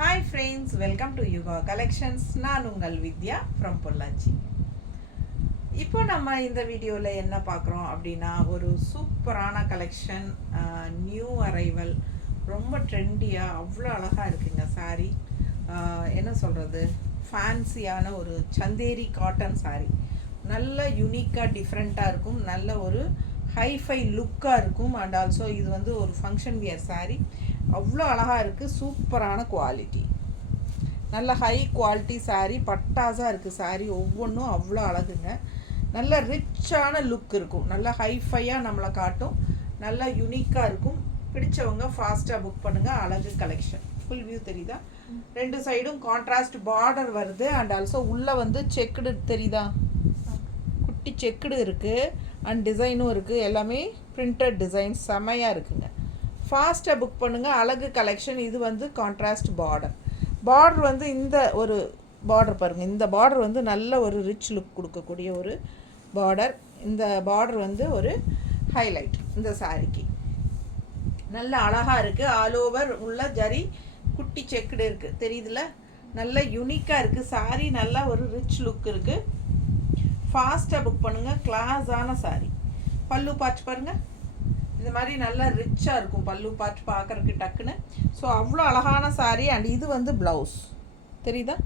Hi friends, welcome to Yuga collections. நான் உங்கள் வித்யா from Pollachi. இப்போ நம்ம இந்த வீடியோவில் என்ன பார்க்குறோம் அப்படின்னா, ஒரு சூப்பரான கலெக்ஷன், நியூ அரைவல், ரொம்ப ட்ரெண்டியாக அவ்வளோ அழகாக இருக்குங்க சாரீ. என்ன சொல்கிறது, ஃபேன்சியான ஒரு சந்தேரி காட்டன் சாரீ. நல்ல யூனிக்காக டிஃப்ரெண்ட்டாக இருக்கும், நல்ல ஒரு ஹைஃபை லுக்காக இருக்கும். அண்ட் ஆல்சோ இது வந்து ஒரு ஃபங்க்ஷன் வியர் சாரீ. அவ்வளோ அழகாக இருக்குது, சூப்பரான குவாலிட்டி, நல்ல ஹை குவாலிட்டி சாரீ. பட்டாஸாக இருக்குது சாரீ, ஒவ்வொன்றும் அவ்வளோ அழகுங்க. நல்ல ரிச்சான லுக் இருக்கும், நல்ல ஹைஃபையாக நம்மளை காட்டும், நல்லா யூனிக்காக இருக்கும். பிடிச்சவங்க ஃபாஸ்ட்டாக புக் பண்ணுங்கள். அழகு கலெக்ஷன். ஃபுல் வியூ தெரியுதா? ரெண்டு சைடும் கான்ட்ராஸ்ட் பார்டர் வருது. அண்ட் ஆல்சோ உள்ளே வந்து செக்குடு தெரியுதா, குட்டி செக்குடு இருக்குது. அண்ட் டிசைனும் இருக்குது, எல்லாமே பிரிண்டட் டிசைன், செமையாக இருக்குங்க. ஃபாஸ்ட்டாக புக் பண்ணுங்கள். அழகு கலெக்ஷன். இது வந்து கான்ட்ராஸ்ட் பார்டர் வந்து இந்த ஒரு பார்டர் பாருங்கள். இந்த பார்டர் வந்து நல்ல ஒரு ரிச் லுக் கொடுக்கக்கூடிய ஒரு பார்டர். இந்த பார்டர் வந்து ஒரு ஹைலைட் இந்த சாரிக்கு. நல்ல அழகாக இருக்குது. ஆல் ஓவர் உள்ள ஜரி குட்டி செக்குடு இருக்குது, தெரியுதுல? நல்ல யூனிக்காக இருக்குது சாரி. நல்லா ஒரு ரிச் லுக் இருக்குது. ஃபாஸ்ட்டாக புக் பண்ணுங்கள். கிளாஸான சாரி. பல்லு பார்த்து பாருங்கள், இந்த மாதிரி நல்லா ரிச்சாக இருக்கும் பல்லு பார்த்து பார்க்குறதுக்கு டக்குன்னு. ஸோ அவ்வளோ அழகான சாரீ. அண்ட் இது வந்து ப்ளவுஸ், தெரியுதா?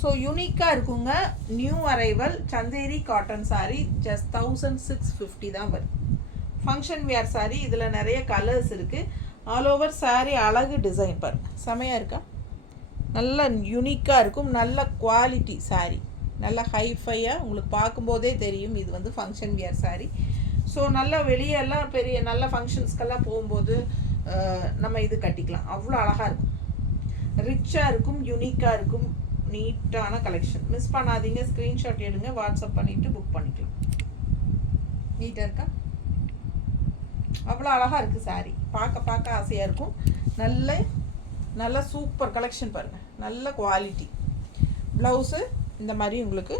ஸோ யூனிக்காக இருக்குங்க. New arrival Chanderi cotton sari. Just 1650 தான் வருது. Function wear sari. இதில் நிறைய கலர்ஸ் இருக்குது. ஆல் ஓவர் சாரீ அழகு டிசைன் பாருங்கள், செமையாக இருக்கா? நல்ல யூனிக்காக இருக்கும், நல்ல குவாலிட்டி சாரீ, நல்ல ஹைஃபையாக உங்களுக்கு பார்க்கும்போதே தெரியும் இது வந்து ஃபங்க்ஷன் வியர் சாரீ. ஸோ நல்லா வெளியெல்லாம் பெரிய நல்ல ஃபங்க்ஷன்ஸ்க்கெல்லாம் போகும்போது நம்ம இது கட்டிக்கலாம். அவ்வளோ அழகாக இருக்கும், ரிச்சாக இருக்கும், யூனிக்காக இருக்கும். நீட்டான கலெக்ஷன். மிஸ் பண்ணாதீங்க. ஸ்க்ரீன்ஷாட் எடுங்க, வாட்ஸ்அப் பண்ணிவிட்டு புக் பண்ணிக்கலாம். நீட்டாக இருக்கா? அவ்வளோ அழகாக இருக்குது சாரீ. பார்க்க ஆசையாக இருக்கும். நல்ல சூப்பர் கலெக்ஷன் பாருங்கள். நல்ல குவாலிட்டி. ப்ளவுஸு இந்த மாதிரி உங்களுக்கு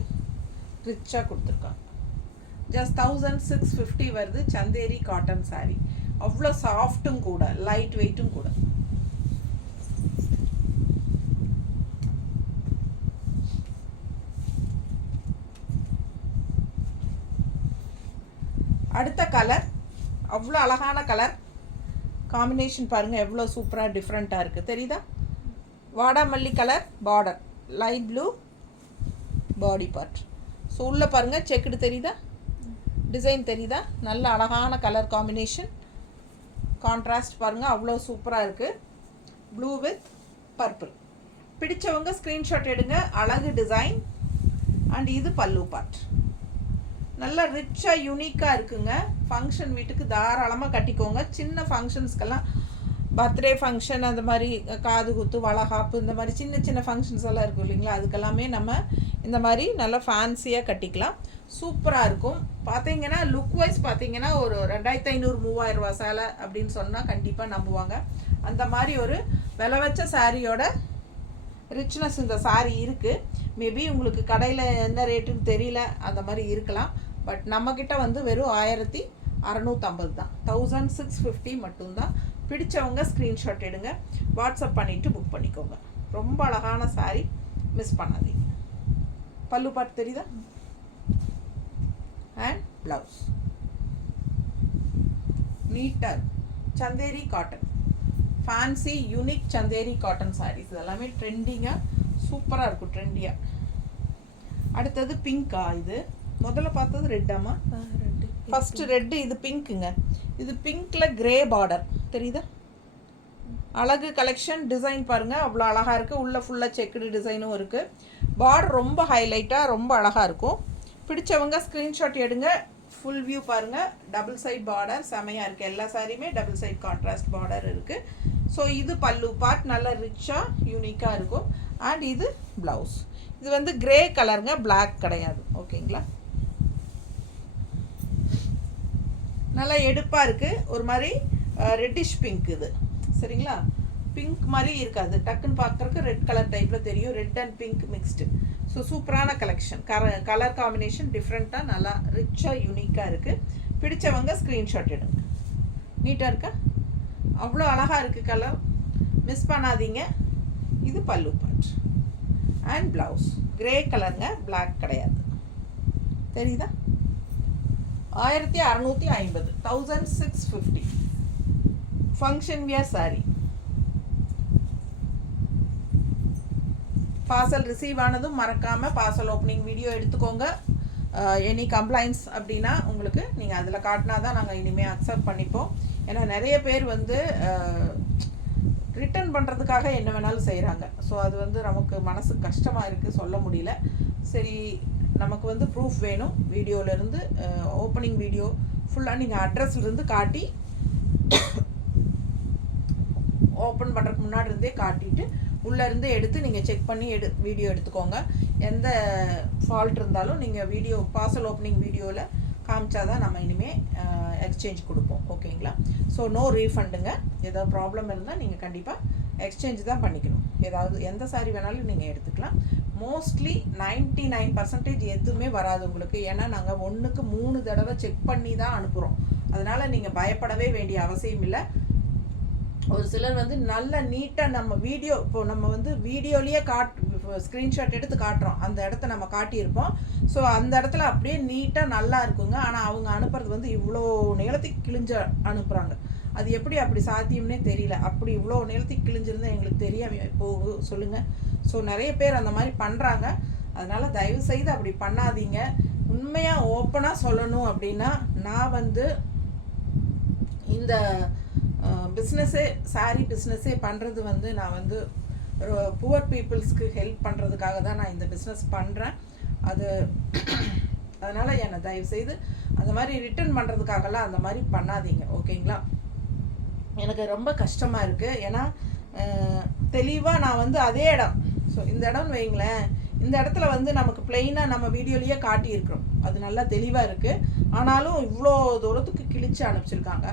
ரிச்சாக கொடுத்துருக்காங்க. ஜஸ்ட் 1650 வருது. சந்தேரி காட்டன் சாரீ. அவ்வளோ சாஃப்ட்டும் கூட, லைட் வெயிட்டும் கூட. அடுத்த கலர் அவ்வளோ அழகான கலர் காம்பினேஷன் பாருங்கள், எவ்வளோ சூப்பராக டிஃப்ரெண்ட்டாக இருக்குது, தெரியுதா? வாடாமல்லி colour border, light blue body part. So உள்ளே பாருங்கள் செக்குடு தெரியுதா, டிசைன் தெரியுதா? நல்ல அழகான கலர் காம்பினேஷன். கான்ட்ராஸ்ட் பாருங்கள், அவ்வளோ சூப்பராக இருக்குது. Blue with purple. பிடிச்சவங்க ஸ்க்ரீன்ஷாட் எடுங்க. அழகு டிசைன். அண்ட் இது பல்லு பார்ட். நல்லா ரிச்சாக யூனிக்காக இருக்குங்க. ஃபங்க்ஷன் வீட்டுக்கு தாராளமாக கட்டிக்கோங்க. சின்ன ஃபங்க்ஷன்ஸ்க்கெல்லாம், பர்த்டே ஃபங்க்ஷன், அந்த மாதிரி காது குத்து, வளகாப்பு, இந்த மாதிரி சின்ன சின்ன ஃபங்க்ஷன்ஸ் எல்லாம் இருக்கும் இல்லைங்களா? அதுக்கெல்லாமே நம்ம இந்த மாதிரி நல்லா ஃபேன்சியாக கட்டிக்கலாம். சூப்பராக இருக்கும். பார்த்தீங்கன்னா லுக் வைஸ் பார்த்தீங்கன்னா ஒரு 2500-3000 ரூபா சேலை அப்படின்னு சொன்னால் கண்டிப்பாக நம்புவாங்க. அந்த மாதிரி ஒரு விலை வச்ச சாரியோட ரிச்னஸ் இந்த சாரீ இருக்குது. மேபி உங்களுக்கு கடையில் என்ன ரேட்டுன்னு தெரியல, அந்த மாதிரி இருக்கலாம். பட் நம்மக்கிட்ட வந்து வெறும் 1650 தான். 1650 மட்டும்தான். பிடிச்சவங்க ஸ்க்ரீன்ஷாட் எடுங்க, வாட்ஸ்அப் பண்ணிவிட்டு புக் பண்ணிக்கோங்க. ரொம்ப அழகான சாரீ, மிஸ் பண்ணாதீங்க. பல்லு பார்ட் தெரியுதா? அண்ட் ப்ளவுஸ் நீட்டாக Chanderi cotton. Fancy unique Chanderi cotton sarees. இதெல்லாமே ட்ரெண்டிங்காக சூப்பராக இருக்கும், ட்ரெண்டியாக. அடுத்தது பிங்க்கா? இது முதல்ல பார்த்தது ரெட்டாமா? ரெட்டு. ஃபஸ்ட்டு ரெட்டு, இது பிங்க்குங்க. இது பிங்க்கில் கிரே பார்டர், தெரியுதா? அழகு கலெக்ஷன். டிசைன் பாருங்கள், அவ்வளோ அழகாக இருக்குது. உள்ளே ஃபுல்லாக செக்குடு டிசைனும் இருக்குது. பார்டர் ரொம்ப ஹைலைட்டாக ரொம்ப அழகாக இருக்கும். பிடிச்சவங்க ஸ்க்ரீன்ஷாட் எடுங்க. ஃபுல் வியூ பாருங்கள். டபுள் சைட் பார்டர் செமையாக இருக்குது. எல்லா சாரியுமே டபுள் சைட் கான்ட்ராஸ்ட் பார்டர் இருக்குது. ஸோ இது பல்லு பார்ட், நல்ல ரிச்சாக யூனிக்காக இருக்கும். அண்ட் இது ப்ளவுஸ். இது வந்து கிரே கலருங்க, பிளாக் கிடையாது. ஓகேங்களா? நல்லா எடுப்பாக இருக்குது. ஒரு மாதிரி ரெட்டிஷ் பிங்க் இது, சரிங்களா? பிங்க் மாதிரி இருக்காது, டக்குன்னு பார்க்குறக்கு ரெட் கலர் டைப்பில் தெரியும். Red and pink mixed. So சூப்பரான கலெக்ஷன். கலர் காம்பினேஷன் டிஃப்ரெண்ட்டாக நல்லா ரிச்சாக யூனிக்காக இருக்குது. பிடிச்சவங்க ஸ்க்ரீன்ஷாட் எடுங்க. நீட்டாக இருக்கா? அவ்வளோ அழகாக இருக்குது கலர், மிஸ் பண்ணாதீங்க. இது பல்லு பார்ட் அண்ட் ப்ளவுஸ். கிரே கலருங்க, பிளாக் கிடையாது. தெரியுதா? 1650, 1650 function wear sorry. Parcel receive ஆனதும் மறக்காமல் பார்சல் ஓப்பனிங் வீடியோ எடுத்துக்கோங்க. எனி கம்ப்ளைண்ட்ஸ் அப்படின்னா உங்களுக்கு நீங்கள் அதில் காட்டினா தான் நாங்கள் இனிமேல் அக்செப்ட் பண்ணிப்போம். ஏன்னா நிறைய பேர் வந்து ரிட்டர்ன் பண்ணுறதுக்காக என்ன வேணாலும் செய்கிறாங்க. ஸோ அது வந்து நமக்கு மனசுக்கு கஷ்டமாக இருக்குது, சொல்ல முடியல. சரி, நமக்கு வந்து ப்ரூஃப் வேணும். வீடியோவிலேருந்து ஓப்பனிங் வீடியோ ஃபுல்லாக நீங்கள் அட்ரஸ்லேருந்து காட்டி ஓப்பன் பண்ணுறதுக்கு முன்னாடி இருந்தே காட்டிட்டு உள்ளேருந்து எடுத்து நீங்கள் செக் பண்ணி வீடியோ எடுத்துக்கோங்க. எந்த ஃபால்ட் இருந்தாலும் நீங்கள் வீடியோ பார்சல் ஓப்பனிங் வீடியோவில் காமிச்சா தான் நம்ம இனிமேல் எக்ஸ்சேஞ்ச் கொடுப்போம். ஓகேங்களா? ஸோ நோ ரீஃபண்டுங்க. ஏதாவது ப்ராப்ளம் இருந்தால் நீங்கள் கண்டிப்பாக எக்ஸ்சேஞ்ச் தான் பண்ணிக்கணும். ஏதாவது எந்த சாரி வேணாலும் நீங்கள் எடுத்துக்கலாம். மோஸ்ட்லி 99% எதுவுமே வராது உங்களுக்கு. ஏன்னா நாங்கள் 1க்கு 3 தடவை செக் பண்ணி தான் அனுப்புகிறோம். அதனால் நீங்கள் பயப்படவே வேண்டிய அவசியம் இல்லை. ஒரு சிலர் வந்து நல்ல நீட்டாக நம்ம வீடியோ, இப்போ நம்ம வந்து வீடியோலேயே ஸ்க்ரீன்ஷாட் எடுத்து காட்டுறோம், அந்த இடத்த நம்ம காட்டியிருப்போம். ஸோ அந்த இடத்துல அப்படியே நீட்டாக நல்லா இருக்குங்க. ஆனால் அவங்க அனுப்புறது வந்து இவ்வளோ நீளத்துக்கு கிழிஞ்ச அனுப்புகிறாங்க. அது எப்படி அப்படி சாத்தியம்னே தெரியல. அப்படி இவ்வளோ நீளத்துக்கு கிழிஞ்சிருந்தால் எங்களுக்கு தெரியாமல் போகு சொல்லுங்கள். ஸோ நிறைய பேர் அந்த மாதிரி பண்ணுறாங்க. அதனால் தயவுசெய்து அப்படி பண்ணாதீங்க. உண்மையாக ஓப்பனாக சொல்லணும் அப்படின்னா, நான் வந்து இந்த பிஸ்னஸே சாரீ பிஸ்னஸே பண்ணுறது வந்து நான் வந்து புவர் பீப்புள்ஸ்க்கு ஹெல்ப் பண்ணுறதுக்காக தான் நான் இந்த பிஸ்னஸ் பண்ணுறேன். அதனால் என்னை தயவுசெய்து அந்த மாதிரி ரிட்டர்ன் பண்ணுறதுக்காகலாம் அந்த மாதிரி பண்ணாதீங்க. ஓகேங்களா? எனக்கு ரொம்ப கஷ்டமாக இருக்குது. ஏன்னா தெளிவாக நான் வந்து அதே இடம், ஸோ இந்த இடம்னு வைங்களேன், இந்த இடத்துல வந்து நமக்கு பிளெயினாக நம்ம வீடியோலேயே காட்டியிருக்கிறோம். அது நல்லா தெளிவாக இருக்குது. ஆனாலும் இவ்வளோ தூரத்துக்கு கிழிச்சு அனுப்பிச்சிருக்காங்க.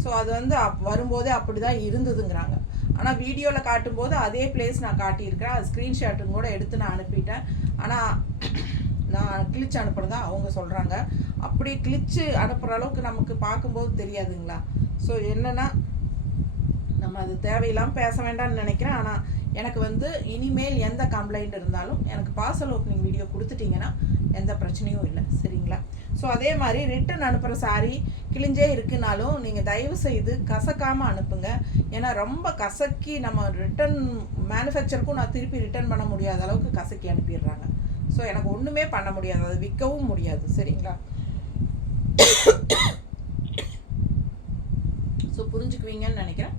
ஸோ அது வந்து வரும்போதே அப்படி தான் இருந்ததுங்கிறாங்க. ஆனால் வீடியோவில் காட்டும்போது அதே பிளேஸ் நான் காட்டியிருக்கிறேன். அது ஸ்க்ரீன்ஷாட்டுங்க கூட எடுத்து நான் அனுப்பிட்டேன். ஆனால் நான் கிழிச்சு அனுப்புறதா அவங்க சொல்கிறாங்க. அப்படி கிழிச்சு அனுப்புகிற அளவுக்கு நமக்கு பார்க்கும்போது தெரியாதுங்களா? ஸோ என்னென்னா, நம்ம அது தேவையில்லாமல் பேச வேண்டாம்னு நினைக்கிறேன். ஆனால் எனக்கு வந்து இனிமேல் எந்த கம்ப்ளைண்ட் இருந்தாலும் எனக்கு பார்சல் ஓப்பனிங் வீடியோ கொடுத்துட்டிங்கன்னா எந்த பிரச்சனையும் இல்லை. சரிங்களா? ஸோ அதே மாதிரி ரிட்டன் அனுப்புகிற சாரீ கிழிஞ்சே இருக்குனாலும் நீங்கள் தயவு செய்து கசக்காமல் அனுப்புங்க. ஏன்னா ரொம்ப கசக்கி நம்ம ரிட்டன் மேனுஃபேக்சருக்கும் நான் திருப்பி ரிட்டர்ன் பண்ண முடியாத அளவுக்கு கசக்கி அனுப்பிடுறாங்க. ஸோ எனக்கு ஒன்றுமே பண்ண முடியாது, அது விற்கவும் முடியாது. சரிங்களா? ஸோ புரிஞ்சுக்குவீங்கன்னு நினைக்கிறேன்.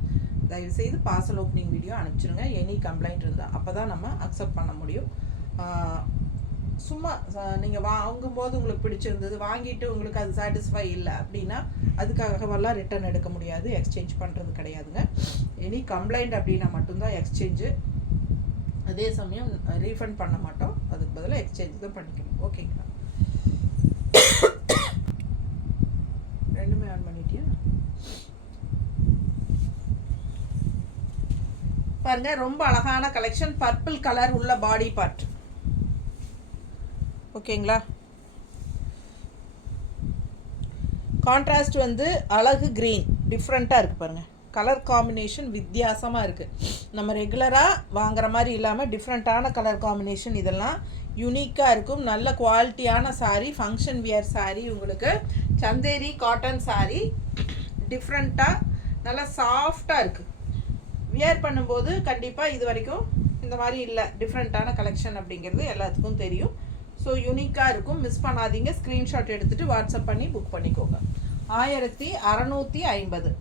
தயவுசெய்து பார்சல் ஓப்பனிங் வீடியோ அனுப்பிச்சிருங்க. எனி கம்ப்ளைண்ட் இருந்தால் அப்போ தான் நம்ம அக்செப்ட் பண்ண முடியும். சும்மா நீங்கள் வாங்கும்போது உங்களுக்கு பிடிச்சிருந்தது, வாங்கிட்டு உங்களுக்கு அது சாட்டிஸ்ஃபை இல்லை அப்படின்னா அதுக்காகவெல்லாம் ரிட்டர்ன் எடுக்க முடியாது, எக்ஸ்சேஞ்ச் பண்ணுறது கிடையாதுங்க. எனி கம்ப்ளைண்ட் அப்படின்னா மட்டும்தான் எக்ஸ்சேஞ்சு. அதே சமயம் ரீஃபண்ட் பண்ண மாட்டோம், அதுக்கு பதிலாக எக்ஸ்சேஞ்ச் தான் பண்ணிக்கணும். ஓகேங்களா? ரெண்டுமே ஆன் பண்ணிட்டியா? பாருங்க, ரொம்ப அழகான கலெக்ஷன். பர்பிள் கலர் உள்ள பாடி பார்ட். ஓகேங்களா? கான்ட்ராஸ்ட் வந்து அழகு கிரீன், டிஃப்ரெண்ட்டாக இருக்குது பாருங்கள். கலர் காம்பினேஷன் வித்தியாசமாக இருக்குது. நம்ம ரெகுலராக வாங்குற மாதிரி இல்லாமல் டிஃப்ரெண்ட்டான கலர் காம்பினேஷன். இதெல்லாம் யூனிக்காக இருக்கும். நல்ல குவாலிட்டியான சாரீ, ஃபங்க்ஷன் வியர் சாரீ. உங்களுக்கு சந்தேரி காட்டன் சாரீ, டிஃப்ரெண்ட்டாக நல்லா சாஃப்டாக இருக்குது. வியர் பண்ணும்போது கண்டிப்பாக இது வரைக்கும் இந்த மாதிரி இல்லை, டிஃப்ரெண்ட்டான கலெக்ஷன் அப்படிங்கிறது எல்லாத்துக்கும் தெரியும். ஸோ யூனிக்காக இருக்கும், மிஸ் பண்ணாதீங்க. ஸ்க்ரீன்ஷாட் எடுத்துகிட்டு வாட்ஸ்அப் பண்ணி புக் பண்ணிக்கோங்க. 1650.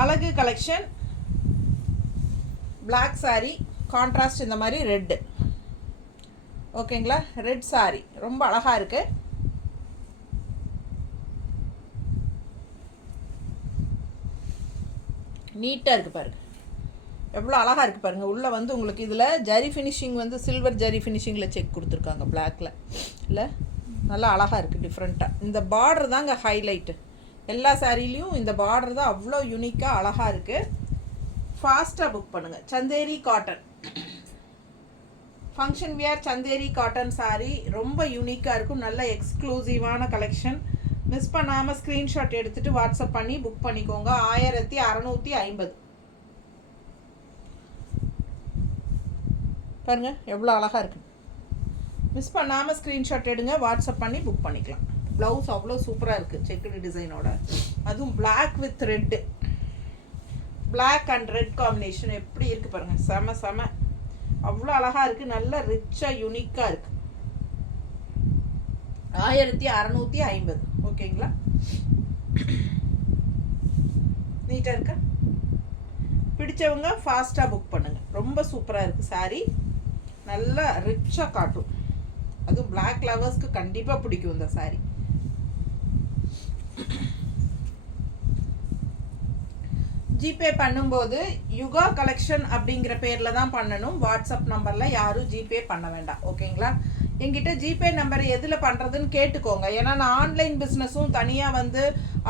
அழகு கலெக்ஷன். பிளாக் சாரீ, கான்ட்ராஸ்ட் இந்த மாதிரி ரெட்டு. ஓகேங்களா? ரெட் சாரீ ரொம்ப அழகாக இருக்குது. நீட்டாக இருக்குது பாருங்கள், எவ்வளோ அழகாக இருக்குது பாருங்கள். உள்ளே வந்து உங்களுக்கு இதில் ஜரி ஃபினிஷிங் வந்து சில்வர் ஜரி ஃபினிஷிங்கில் செக் கொடுத்துருக்காங்க பிளாக்கில். இல்லை, நல்லா அழகாக இருக்குது, டிஃப்ரெண்ட்டாக. இந்த பார்டர் தாங்க ஹைலைட்டு. எல்லா சாரீலையும் இந்த பார்டர் தான் அவ்வளோ யூனிக்காக அழகாக இருக்குது. ஃபாஸ்ட்டாக புக் பண்ணுங்கள். Chanderi cotton function wear Chanderi cotton sari ரொம்ப யூனிக்காக இருக்கும். நல்ல எக்ஸ்க்ளூசிவான கலெக்ஷன். மிஸ் பண்ணாமல் ஸ்க்ரீன்ஷாட் எடுத்துகிட்டு வாட்ஸ்அப் பண்ணி புக் பண்ணிக்கோங்க. 1650. பாருங்கள் எவ்வளோ அழகாக இருக்குது. மிஸ் பண்ணாமல் ஸ்க்ரீன்ஷாட் எடுங்க, வாட்ஸ்அப் பண்ணி புக் பண்ணிக்கலாம். ப்ளவுஸ் அவ்வளோ சூப்பராக இருக்குது செக்குடு டிசைனோட. அதுவும் black with red, black and red combination எப்படி இருக்குது பாருங்கள். செம செம அவ்வளோ அழகாக இருக்குது. நல்ல ரிச்சாக யூனிக்காக இருக்குது. 1650. ஓகேங்களா? நீட்டாக இருக்கா? பிடிச்சவங்க ஃபாஸ்ட்டாக புக் பண்ணுங்கள். ரொம்ப சூப்பராக இருக்குது சாரீ. நல்லா ரிச்சாக காட்டும். அதுவும் பிளாக் லவர்ஸ்க்கு கண்டிப்பாக பிடிக்கும் இந்த சாரீ. ஜிபே பண்ணும்போது யுகா கலெக்ஷன் அப்படிங்கிற பேரில் தான் பண்ணணும். வாட்ஸ்அப் நம்பரில் யாரும் ஜிபே பண்ண வேண்டாம். ஓகேங்களா? என்கிட்ட ஜிபே நம்பர் எதில் பண்ணுறதுன்னு கேட்டுக்கோங்க. ஏன்னா நான் ஆன்லைன் பிஸ்னஸும் தனியாக வந்து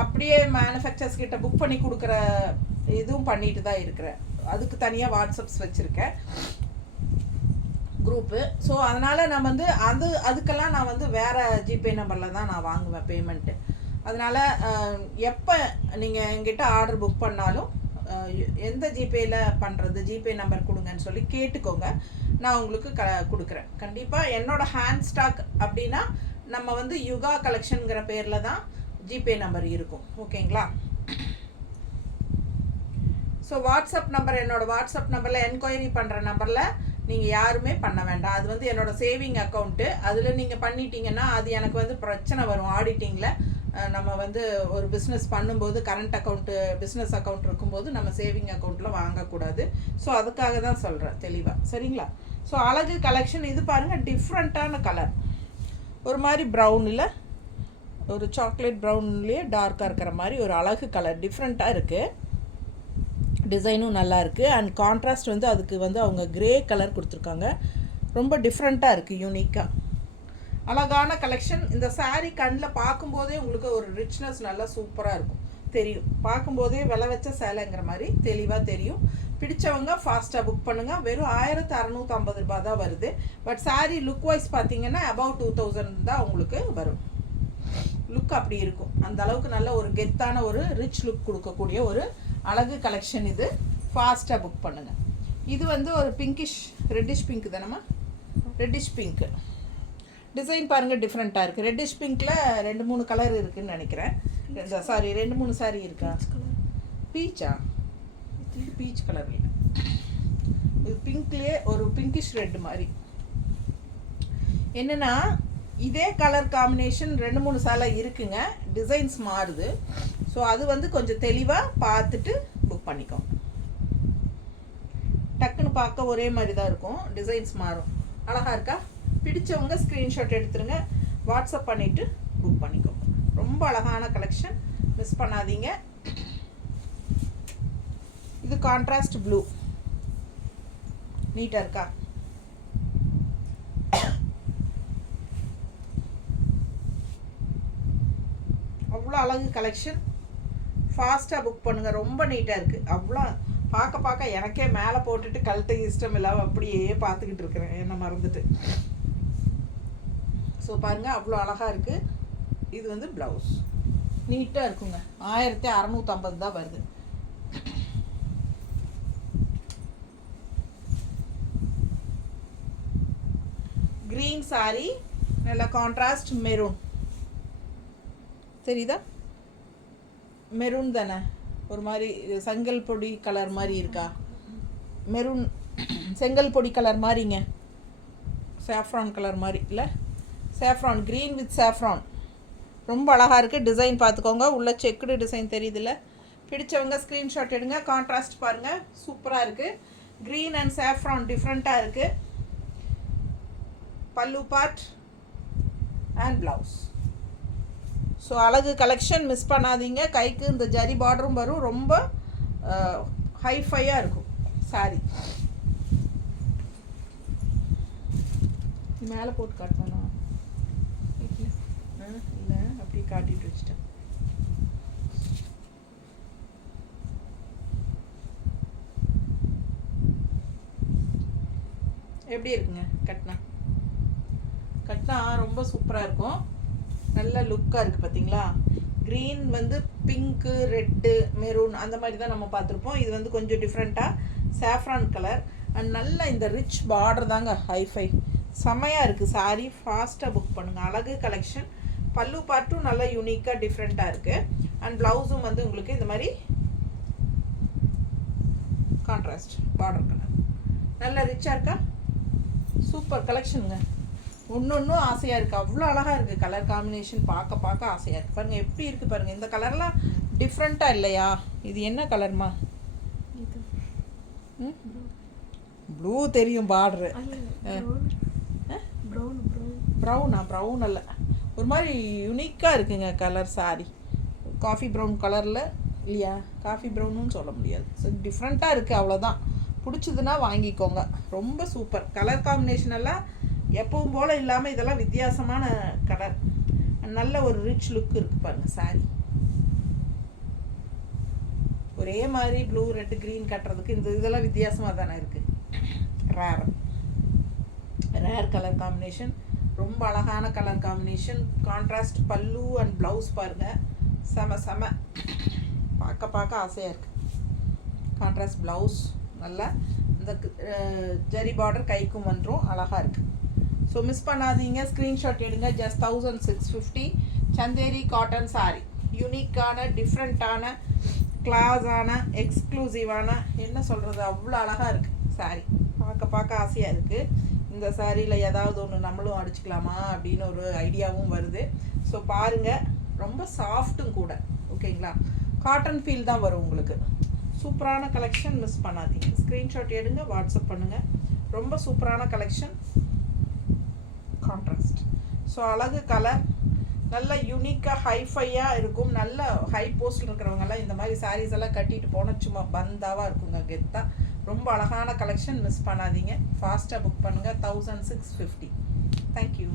அப்படியே மேனுஃபேக்சர்ஸ் கிட்ட புக் பண்ணி கொடுக்குற இதுவும் பண்ணிட்டு தான் இருக்கிறேன். அதுக்கு தனியாக வாட்ஸ்அப்ஸ் வச்சுருக்கேன் குரூப்பு. ஸோ அதனால் நான் வந்து அதுக்கெல்லாம் நான் வந்து வேறு ஜிபே நம்பரில் தான் நான் வாங்குவேன் பேமெண்ட்டு. அதனால் எப்போ நீங்கள் எங்கிட்ட ஆர்டர் புக் பண்ணாலும் எந்த ஜிபேயில் பண்ணுறது, ஜிபே நம்பர் கொடுங்கன்னு சொல்லி கேட்டுக்கோங்க. நான் உங்களுக்கு கொடுக்குறேன். கண்டிப்பாக என்னோடய ஹேண்ட் ஸ்டாக் அப்படின்னா நம்ம வந்து யுகா கலெக்ஷனுங்கிற பேரில் தான் ஜிபே நம்பர் இருக்கும். ஓகேங்களா? ஸோ வாட்ஸ்அப் நம்பர், என்னோடய வாட்ஸ்அப் நம்பரில் என்கொயரி பண்ணுற நம்பரில் நீங்கள் யாருமே பண்ண வேண்டாம். அது வந்து என்னோடய சேவிங் அக்கௌண்ட்டு. அதில் நீங்கள் பண்ணிட்டீங்கன்னா அது எனக்கு வந்து பிரச்சனை வரும் ஆடிட்டிங்கில். நம்ம வந்து ஒரு பிஸ்னஸ் பண்ணும்போது கரண்ட் அக்கௌண்ட்டு, பிஸ்னஸ் அக்கௌண்ட் இருக்கும்போது நம்ம சேவிங் அக்கௌண்ட்டில் வாங்கக்கூடாது. ஸோ அதுக்காக தான் சொல்கிறேன் தெளிவாக. சரிங்களா? ஸோ அழகு கலெக்ஷன் இது பாருங்கள். டிஃப்ரெண்ட்டான கலர், ஒரு மாதிரி ப்ரௌனில், ஒரு சாக்லேட் ப்ரௌன்லேயே டார்க்காக இருக்கிற மாதிரி ஒரு அழகு கலர். டிஃப்ரெண்ட்டாக இருக்குது. டிசைனும் நல்லா இருக்குது. அண்ட் கான்ட்ராஸ்ட் வந்து அதுக்கு வந்து அவங்க கிரே கலர் கொடுத்துருக்காங்க. ரொம்ப டிஃப்ரெண்ட்டாக இருக்குது, யூனிக்காக அழகான கலெக்ஷன். இந்த சாரீ கண்ணில் பார்க்கும்போதே உங்களுக்கு ஒரு ரிச்னஸ் நல்லா சூப்பராக இருக்கும், தெரியும். பார்க்கும்போதே விலை வச்ச சேலைங்கிற மாதிரி தெளிவாக தெரியும். பிடிச்சவங்க ஃபாஸ்ட்டாக புக் பண்ணுங்கள். வெறும் 1650 ரூபா தான் வருது. பட் சாரீ லுக் வைஸ் பார்த்தீங்கன்னா அபவுட் 2000 தான் உங்களுக்கு வரும். லுக் அப்படி இருக்கும். அந்த அளவுக்கு நல்ல ஒரு கெத்தான ஒரு ரிச் லுக் கொடுக்கக்கூடிய ஒரு அழகு கலெக்ஷன் இது. ஃபாஸ்ட்டாக புக் பண்ணுங்கள். இது வந்து ஒரு பிங்கிஷ், ரெட்டிஷ் பிங்க் தானம்மா? ரெட்டிஷ் பிங்க்கு டிசைன் பாருங்கள், டிஃப்ரெண்ட்டாக இருக்குது. ரெட்டிஷ் பிங்க்கில் 2-3 கலர் இருக்குதுன்னு நினைக்கிறேன். சாரி 2-3 சாரி இருக்கா? பீச்சா? இது பீச் கலர் இல்லை, இது பிங்க்லேயே ஒரு பிங்கிஷ் ரெட் மாதிரி. என்னென்னா இதே கலர் காம்பினேஷன் 2-3 சேலை இருக்குங்க. டிசைன்ஸ் மாறுது. ஸோ அது வந்து கொஞ்சம் தெளிவாக பார்த்துட்டு புக் பண்ணிக்கோங்க. டக்குன்னு பார்க்க ஒரே மாதிரி தான் இருக்கும், டிசைன்ஸ் மாறும். அழகாக இருக்கா? பிடிச்சவங்க ஸ்க்ரீன்ஷாட் எடுத்துருங்க, வாட்ஸ்அப் பண்ணிவிட்டு புக் பண்ணிக்கோங்க. ரொம்ப அழகான கலெக்ஷன், மிஸ் பண்ணாதீங்க. இது கான்ட்ராஸ்ட் ப்ளூ, நீட்டாக இருக்கா? அவ்வளோ அழகு கலெக்ஷன். ஃபாஸ்ட்டாக புக் பண்ணுங்கள். ரொம்ப நீட்டாக இருக்குது. அவ்வளோ பார்க்க எனக்கே மேலே போட்டுட்டு கழுத்தை இஷ்டம் இல்லாமல் அப்படியே பார்த்துக்கிட்டு இருக்கிறேன், என்ன மறந்துட்டு. ஸோ பாருங்கள் அவ்வளோ அழகாக இருக்குது. இது வந்து ப்ளவுஸ் நீட்டாக இருக்குங்க. 1650 தான் வருது. க்ரீன் சாரி, நல்ல கான்ட்ராஸ்ட் மெரூன். தெரியுதா? மெரூன் தானே, ஒரு மாதிரி செங்கல் பொடி கலர் மாதிரி இருக்கா? மெரூன் செங்கல் பொடி கலர் மாதிரிங்க, சாஃப்ரான் கலர் மாதிரி இல்லை, சாஃப்ரான், க்ரீன் வித் சாஃப்ரான். ரொம்ப அழகாக இருக்குது. டிசைன் பார்த்துக்கோங்க, உள்ள செக்குடு டிசைன் தெரியுதுல்ல. பிடிச்சவங்க ஸ்க்ரீன்ஷாட் எடுங்க. கான்ட்ராஸ்ட் பாருங்கள், சூப்பராக இருக்குது. க்ரீன் அண்ட் சாஃப்ரான் டிஃப்ரெண்ட்டாக இருக்குது. பல்லு பார்ட் அண்ட் ப்ளவுஸ். ஸோ அழகு கலெக்ஷன், மிஸ் பண்ணாதீங்க. கைக்கு இந்த ஜரி பார்டரும் வரும். ரொம்ப ஹைஃபையாக இருக்கும் சாரி. மேலே போட்டு காட்டணும் இல்லை, அப்படி காட்டிட்டு வச்சுட்டேன். எப்படி இருக்குங்க கட்டினா ரொம்ப சூப்பராக இருக்கும். நல்ல லுக்காக இருக்குது பார்த்தீங்களா? க்ரீன் வந்து பிங்க்கு, ரெட்டு, மெரூன் அந்த மாதிரி தான் நம்ம பார்த்துருப்போம். இது வந்து கொஞ்சம் டிஃப்ரெண்ட்டாக சாஃப்ரான் கலர் அண்ட் நல்ல இந்த ரிச் பார்டர் தாங்க ஹைஃபை. செம்மையாக இருக்குது சாரீ. ஃபாஸ்ட்டாக புக் பண்ணுங்கள். அழகு கலெக்ஷன். பல்லு பார்ட்டும் நல்லா யூனிக்காக டிஃப்ரெண்ட்டாக இருக்குது. அண்ட் ப்ளவுஸும் வந்து உங்களுக்கு இந்த மாதிரி கான்ட்ராஸ்ட் பார்டர் கலர். நல்லா ரிச்சாக இருக்கா? சூப்பர் கலெக்ஷனுங்க. ஒன்றும் ஆசையாக இருக்குது. அவ்வளோ அழகாக இருக்குது கலர் காம்பினேஷன். பார்க்க ஆசையாக இருக்குது. பாருங்கள் எப்படி இருக்குது பாருங்கள். இந்த கலர்லாம் டிஃப்ரெண்ட்டாக இல்லையா? இது என்ன கலர்மா? ப்ளூ தெரியும் பார்டரு. ப்ரௌன் அல்ல, ஒரு மாதிரி யுனிக்காக இருக்குங்க கலர் சாரி. காஃபி ப்ரௌன் கலரில் இல்லையா? காஃபி ப்ரௌனுன்னு சொல்ல முடியாது. ஸோ டிஃப்ரெண்ட்டாக இருக்குது, அவ்வளோதான். பிடிச்சதுன்னா வாங்கிக்கோங்க. ரொம்ப சூப்பர் கலர் காம்பினேஷன் எல்லாம் எப்பவும் போல் இல்லாமல் இதெல்லாம் வித்தியாசமான கலர். நல்ல ஒரு ரிச் லுக் இருக்குது பாருங்கள் சாரி. ஒரே மாதிரி ப்ளூ, ரெட்டு, க்ரீன் கட்டுறதுக்கு இதெல்லாம் வித்தியாசமாக தானே இருக்குது. Rare colour combination. ரொம்ப அழகான கலர் காம்பினேஷன். கான்ட்ராஸ்ட் பல்லு அண்ட் ப்ளவுஸ் பாருங்கள். செம பார்க்க ஆசையாக இருக்குது. கான்ட்ராஸ்ட் ப்ளவுஸ் நல்லா இந்த ஜரி பார்டர் கைக்கும் வந்துடும். அழகாக இருக்குது. ஸோ மிஸ் பண்ணாதீங்க. ஸ்க்ரீன்ஷாட் எடுங்க. Just 1650 Chanderi cotton sorry. யூனிக்கான, டிஃப்ரெண்ட்டான, கிளாஸான, எக்ஸ்க்ளூசிவான, என்ன சொல்கிறது, அவ்வளோ அழகாக இருக்குது சாரி. பார்க்க ஆசையாக இருக்குது. இந்த சாரியில் ஏதாவது ஒன்று நம்மளும் அடிச்சுக்கலாமா அப்படின்னு ஒரு ஐடியாவும் வருது. ஸோ பாருங்கள். ரொம்ப சாஃப்ட்டும் கூட. ஓகேங்களா? காட்டன் ஃபீல் தான் வரும் உங்களுக்கு. சூப்பரான கலெக்ஷன். மிஸ் பண்ணாதீங்க. ஸ்க்ரீன்ஷாட் எடுங்க, வாட்ஸ்அப் பண்ணுங்கள். ரொம்ப சூப்பரான கலெக்ஷன். கான்ட்ராஸ்ட். ஸோ அழகு கலர். நல்ல யூனிக்காக ஹைஃபையாக இருக்கும். நல்ல ஹை போஸ்டில் இருக்கிறவங்கெல்லாம் இந்த மாதிரி சாரீஸ் எல்லாம் கட்டிட்டு போனால் சும்மா பந்தாவாக இருக்குங்க, கெத்தாக. ரொம்ப அழகான கலெக்ஷன். மிஸ் பண்ணாதீங்க. ஃபாஸ்ட்டாக புக் பண்ணுங்கள். 1650. தேங்க்யூ.